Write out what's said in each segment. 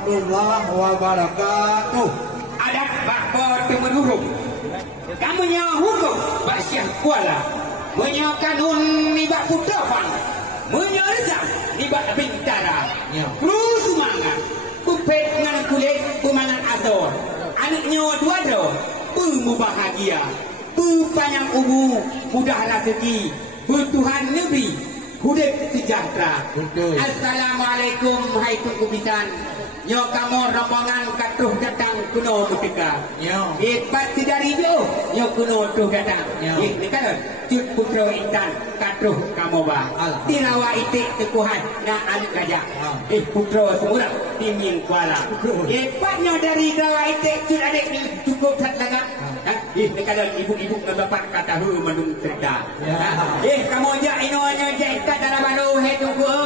warahmatullahi wabarakatuh. Ada bakbo temen hukum. Kamu nyawa hukum Basyah Kuala. Menyawa kanun ni bak putafang. Menyawa rezam ni bak bintara. Kru semangat. Kupet dengan kulit pemangan azor. Anak nyawa dua do. Pemu bahagia. Panjang umur, mudah rezeki, bertuhan negeri, hidup sejahtera. Assalamualaikum, hai tunggu bisan. Nyo kamu rombongan katuh datang kuno merdeka. Pat sidari jo, nyo kuno tuh datang. Ni kan cut putra intan katuh kamu ba. Tirawa itik tekuhan na anak gajah. Putra semula timin kuala. Pat nyo dari rawa itik cut adik ni cukup sat lagak. Ni kalau ibu-ibu bapak kata hu mandung cerita. Kamu aja inonya jaikat dalam baru hai tunggu.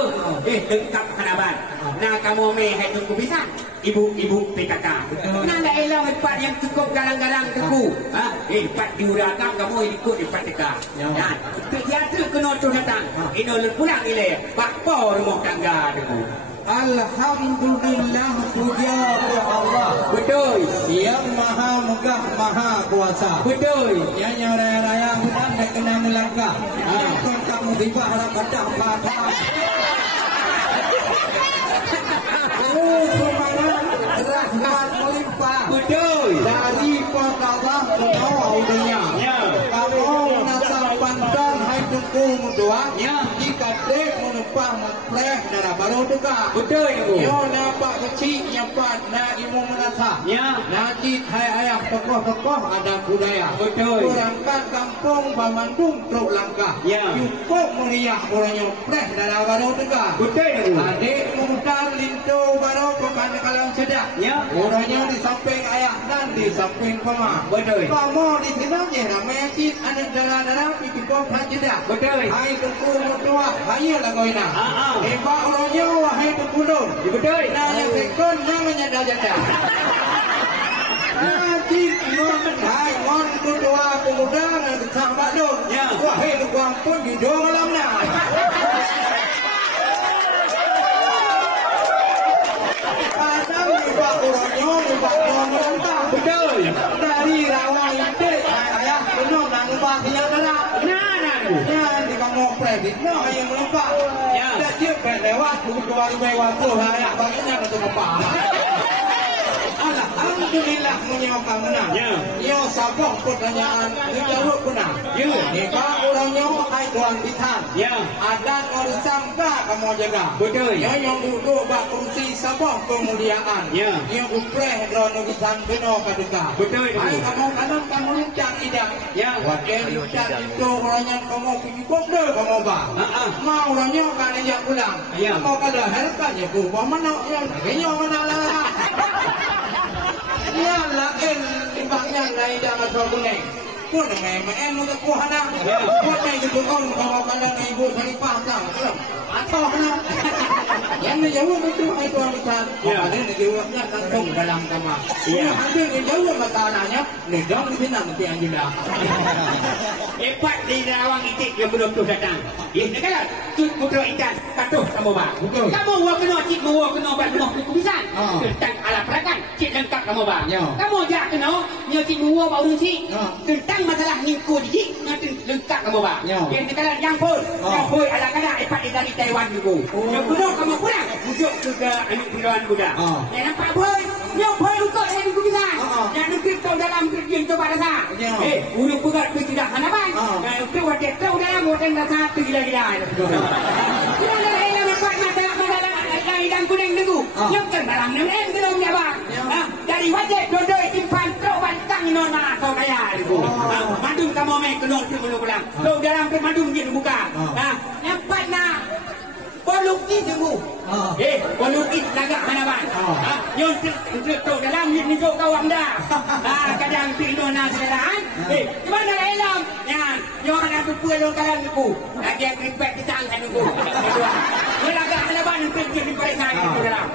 Lengkap hanaban. Nah kamu me hai tunggu bisa. Ibu-ibu PKK. Nah dah elang empat yang cukup garang-garang teku. Empat diurangkan kamu ikut empat dekat. Dan terjadi kena tu datang. Ino pulang ile. Bakpo rumah tangga deku. Alhamdulillah, puja Allah. Betul. Yang maha megah, maha kuasa. Betul. Yang raya-raya hutan dan kena melangkah. Yang kamu tiba harap kadah patah. Semangat rahmat melimpah. Betul. Dari Allah kuno dunia. Kamu menasal pandang hai tunggu mudua. Jika dek menumpah mempleh dan baru duka. Betul ibu. Yo nampak kecil nyampat na imu menasa. Najid hai ayah tokoh-tokoh ada budaya. Betul. Kurangkan kampung Bamandung Truk Langkah. Cukup meriah orangnya pleh dan baru duka. Betul ibu. Adik muda lintu baru bukan kalam sedap. Orangnya di samping ayah dan di samping pama. Betul. Kamu di sini je ramai cik anak darah-darah pipi kau prajedak. Betul. Hai tunggu mudua hanya lagoina. Hebat orangnya wahai tunggu. Betul. Nanya sekon namanya dajada. Najib mon hai mon mudua pemuda dan sahabat dong. Wahai tunggu ampun di dong alam nah. Kadang ibak orangnya ibak orang betul. Dari rawa itu ayah penuh dan ubah yang benar. Di kamu kredit, yang melompat. Dah dia lewat 2 waktu ayah baginya ke tempat. Alhamdulillah menyewakan menang. Yo sabah pertanyaan dijawab benar. Jika orangnya hai tuan bitan. Adat orang sangka kamu jaga. Betul. Yang duduk bak kursi sabah kemuliaan. Yang upreh drone bitan beno kaduka. Betul. Hai kamu kadang kamu lincah tidak. Wakil lincah itu orangnya kamu pergi kopda kamu bak. Mau orangnya kan ajak pulang. Kamu kada herkannya ku mana yang kayaknya mana lah. Ya lain limbahnya naik jangan kau kuning. Pun dengan main untuk kuhana. Pun main itu kau kalau kadang ibu cari pasang. Atau mana? Yang menjawab itu itu alisan. Ada menjawabnya langsung dalam kamar. Ada menjawab masalahnya. Nedang di sini nanti anjula. Empat di rawang itik yang belum tu datang. Negara cut putra intan katuh kamu bang. Kamu wak kena cik wak kena bat kena kubisan. Tentang alat perakan cik lengkap kamu bang. Kamu jak kena nyo cik wak baru cik. Tentang masalah ngikut cik lengkap kamu bang. Negara yang pun ala kada empat dari Taiwan dulu. Nyo kena kamu pulang mujuk ke anak pilihan budak. Nampak boy. Nyo boy untuk yang kubisan. Yang nukir tu dalam kerja coba rasa. Ulu pegat tu tidak hanapan. Nukir wadah tu dalam wadah rasa tu gila-gila. Kita ada yang nampak masalah lain dan kuning dulu. Yang dalam nem belum jawab. Dari wajah dodoi timpan truk bantang nona kau kaya dulu. Madung kamu main kenal tu belum pulang. Tu dalam madung dia buka. Nampak nak. Polukis semua. Polukis lagak hanapan. Yang tu dalam ni tunjuk kawang dah. Kadang tu nona sekarang. Mana elam? Yang ada tu pulau kalang aku. Lagi yang kripet kita angkat aku. Yang lagak hanapan kerja di pada saya tu dalam.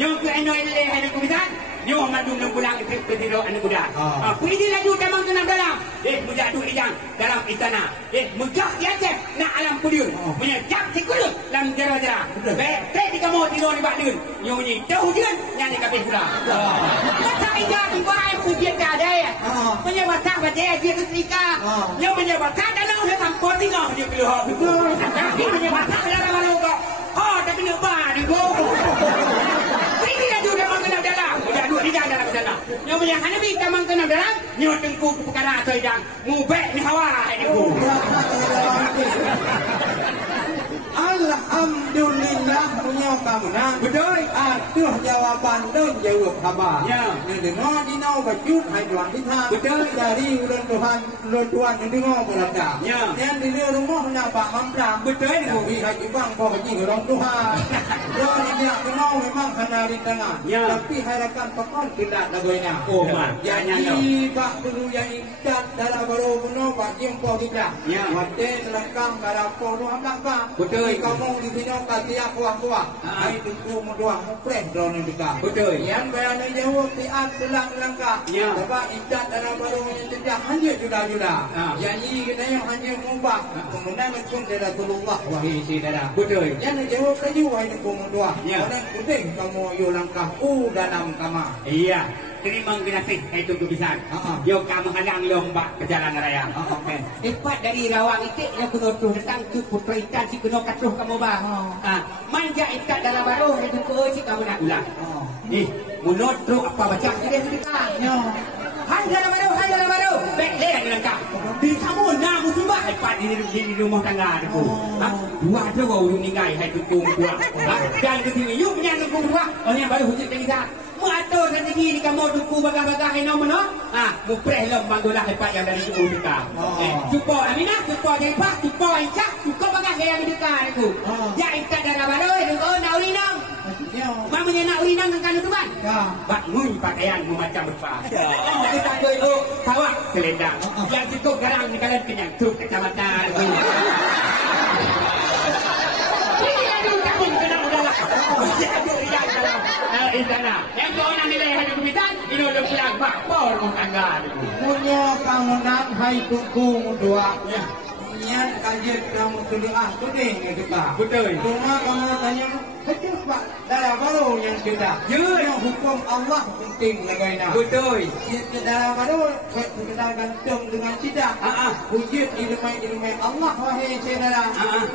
Yang tu enoi le hari aku bisa. Yang mandung dan pulang ketidur anak muda. Pergi laju tamang tenang dalam. Muda duduk ijang dalam istana. Megah diacep nak alam pudiun. Menyejak si kulut dalam jara-jara. Betek di kamu tidur di bakdun. Yang bunyi tahu hujan nyanyi kabeh pula. Masa ijang tiba air pujian tak ada ya. Menyebabkan baca dia ketika. Yang menyebabkan dalam dia tanpa tinggal dia keluar. Tapi menyebabkan dalam malu kok. Tapi nak bani kok. Pergi laju tamang tenang dalam. Muda duduk ijang dalam istana. Yang punya Hanabi tamang tenang dalam. Nyot tengku ke perkara atau ijang. Mubek ni hawa tengku. Alhamdulillah punya kamu nak. Betul. Aduh jawapan dan jawab khabar. Ya. Dengar di nau bajut hai tuan kita. Betul. Dari ulang tuan dengar berada. Ya. Yang di rumah nak Pak Mampram. Betul. Bagi haji bang kau haji orang Tuhan. Jadi dia kenal memang kena di tengah. Ya. Tapi harapan pekon tidak lagunya. Oh mak. Jadi Pak dulu yang ikat dalam baru penuh Pak jempol tidak. Ya. Wadah lekang dalam puluh anak Pak. Betul. Kamu di sini kasih aku. Hai tuku mudah mupres drone juga. Betul. Yang bayarnya jauh tiap tulang langkah. Ya. Sebab ikat dalam baru yang sejak hanya juda-juda. Jadi kita yang hanya mubah. Kemudian pun dari Rasulullah wahai saudara. Betul. Yang jauh keju hai tuku mudah. Ya. Orang putih kamu yo langkah dalam kamar. Iya. Terima kasih itu kebisan. Yo kamu hadang lomba ke jalan raya. Okey. Dapat dari rawang itik yang kuno tuh datang ke putra ikan si kuno katuh kamu bang. Manja ikat dalam baru itu ke si kamu nak ulang. Mulut tu apa baca dia kita. Hai dalam baru. Baik dia dengan kau. Di kamu nak musibah dapat di rumah tangga aku. Dua tu kau meninggal hai tutung dua. Dan ke sini yuk menyangkut dua. Orang baru hujung kita. Atur sendiri di kamu duku bagah-bagah yang mana? Mupreh lembang dolah hebat yang dari suku kita. Cuba Aminah, cuba Jaipah, cuba Aisyah, cuba bagah yang dekat itu. Jadi ikat darah baru, itu nak urinang. Mamanya nak urinang dengan tu kan? Bangun pakaian macam berpah. Kita tu kawak selendang. Yang cukup garang di kalian kenyang tu kecamatan. Istana. Yang kau nak nilai hanya kebitan, ini udah pulang bakpol rumah tangga. Punya bangunan hai tuku dua. Yang kajian kamu kuliah tu deh kita. Betul. Rumah kamu tanya, betul Pak. Dalam baru yang kita. Yang hukum Allah penting lagainya. Betul. Dalam baru kita gantung dengan sidak. Wujud di rumah Allah wahai saudara.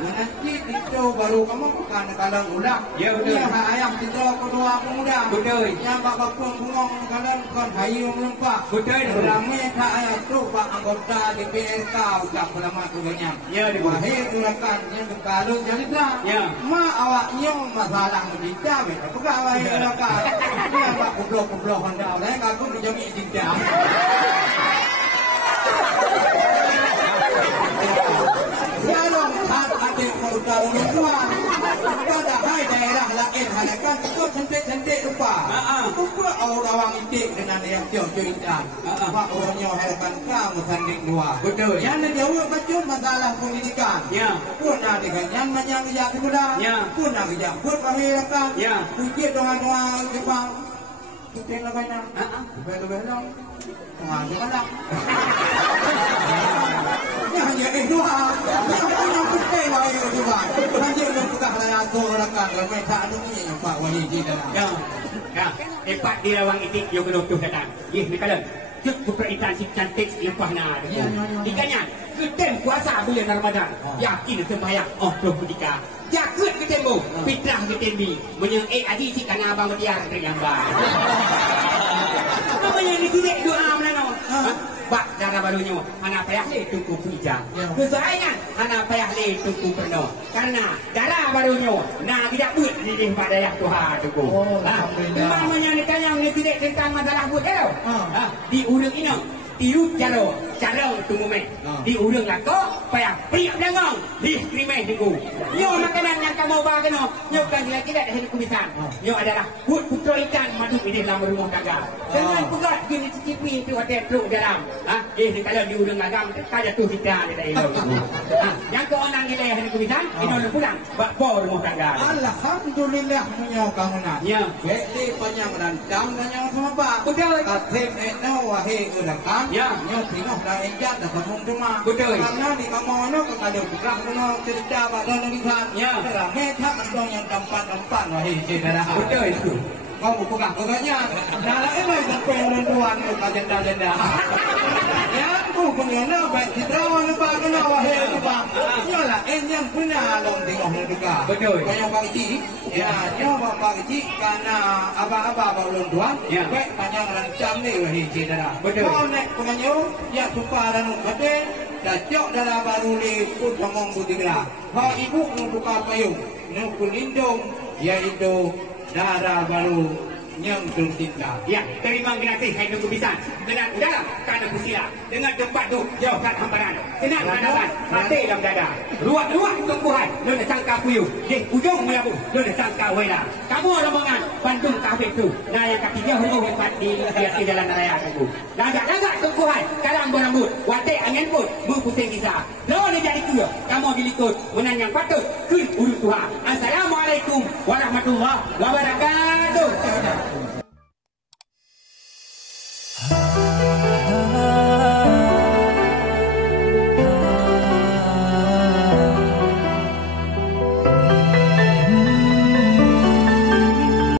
Nanti itu baru kamu bukan kalau ulang. Ya betul. Yang ayah kita kedua pemuda. Betul. Yang bapak pun bungong kalian kon hayu melempah. Betul. Ramai tak ayah tu Pak anggota DPRK ucap selamat kebanyakan. Ya, wahai gerakan yang berkalu jadi dah. Ya. Ma awaknya masalah menjadi apakah wahai gerakan? Dia Pak goblok-goblok anda. Saya aku menjadi tidak. Kalau ada pertarungan tuan, pada hai daerah lain halakan itu cantik-cantik lupa. Itu orang itik dengan yang jauh-jauh indah. Pak orangnya harapan kamu sanding dua. Betul. Yang jauh macam masalah pendidikan. Ya. Pun ada dengan yang kerja muda. Ya. Pun ada kerja pun bahirakan. Ya. Puji doa-doa Jepang. Puting lah banyak. Betul-betul. Gimana? Hanya doa. Yang penting wahai Tuhan. Hanya membuka layar orang ramai tak ada yang Pak wahai kita. Ya. Hebat di rawang itik yang kena tuh datang. Ni kalau cukup perintah si cantik yang pahna. Ikannya ketem puasa bulan Ramadan. Yakin sembahyang tuh ketika. Jakut ke tembo, fitrah ke tembi. Menyang adi si kana abang dia tergambar. Apa yang tidak doa melano? Bak darah barunya, anak payah le tunggu puja. Kesayangan, anak payah le tunggu penuh. Karena darah barunya, nak tidak buat di tempat daya Tuhan tunggu. Namanya ni tanya ni tidak tentang masalah buat dia. Di urang ini, tiru cara untuk momen di urang lako payah priak dangong di krimen tunggu nyo makanan yang kamu bawa kena nyo kan tidak ada kumisan nyo adalah putra ikan madu ini dalam rumah tangga dengan pugat gini cicipi itu hotel truk dalam kalau di urang agam kaja tu kita ada yang ke onang kita yang kumisan ini pulang bakpo rumah tangga alhamdulillah nyo kamu nak ya beli panjang dan jam nyo sama pak betul katep eno wahe ulakan nyo tino dah enjat dah kampung rumah betul karena di kamu no kalau bukan no cerita pada nulisan rame tak ada yang dampan wahe cedera betul itu kamu bukan pokoknya dalam ini sampai renduan kajian janda ya aku punya baik kita orang kena wahe juga nyolah yang punya long tengok juga betul banyak bagi ya nyoba bagi karena apa-apa baru renduan baik banyak rancam ni wahe cedera betul kau nak penganyo ya supaya nu kate dah jauh dalam baru ni pun ngomong budigra kau ibu nu buka payung nu kulindung iaitu darah baru yang tercinta. Ya, terima kasih hai nunggu bisan. Dengan udara kana kusila. Dengan tempat tu jauhkan hamparan. Senang hadapan hati dalam dada. Ruak-ruak tumbuhan lona sangka puyuh. Di ujung melabuh lona sangka wela. Kamu rombongan Bandung Kahwin tu. Nah yang kaki jauh lebih hebat di jalan raya kamu. Lagak-lagak tumbuhan kalang berambut. Watik angin pun berpusing kisah. Lawan jadi kira. Kamu dilikut menang yang patut. Kun urut Tuhan. Assalamualaikum warahmatullahi wabarakatuh.